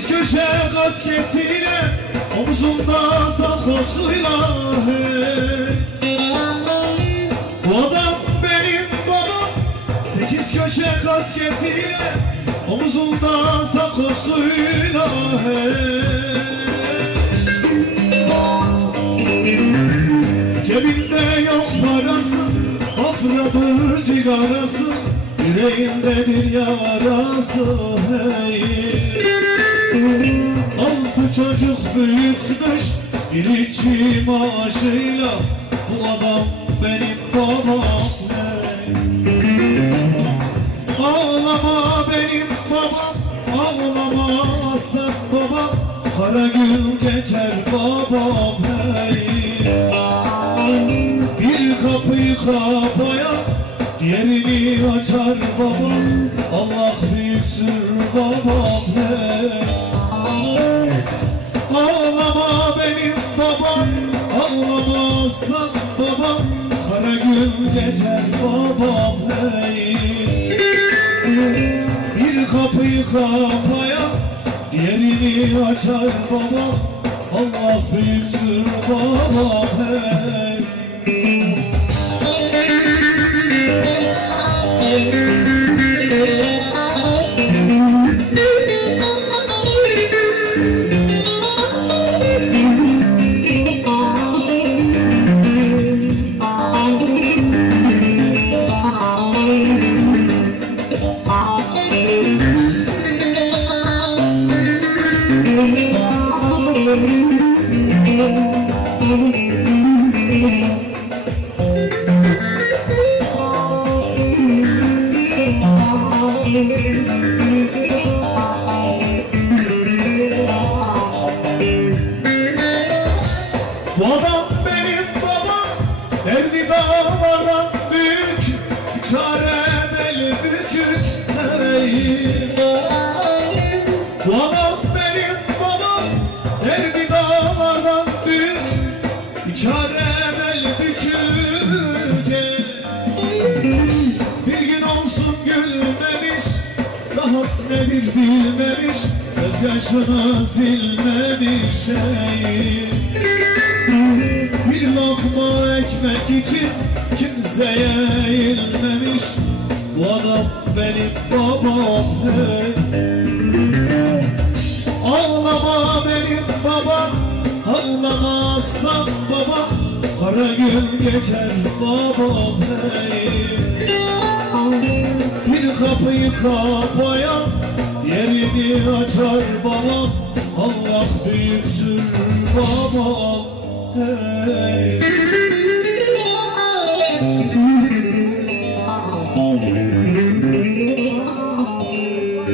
köşe kasketiyle Omzunda sakosuyla hey. Bu adam benim babam Sekiz köşe kasketiyle Omzunda sakosuyla hey. Cebinde yok parası Afradır cigarası Yüreğindedir yarası hey çocuk büyütmüş Bir içi maaşıyla Bu adam benim babam. Ağlama benim babam Ağlama aslan babam Kara gün geçer babam hey. Bir kapıyı kapaya Yerini açar babam Allah büyüksün babam hey Kara gün geçer babam hey bir kapıyı kapaya Yerini açar babam Allah büyüksün babam hey. Bu adam benim babam Evli dağlardan büyük Çare nedir bilmemiş Gözyaşını silmemiş ey. Bir lokma ekmek için kimseye eğilmemiş Bu adam benim babam hey. Ağlama benim babam Ağlama aslan babam Kara gün geçer babam hey. Kapıyı kapayan Yerini açar babam Allah büyüksün babam hey.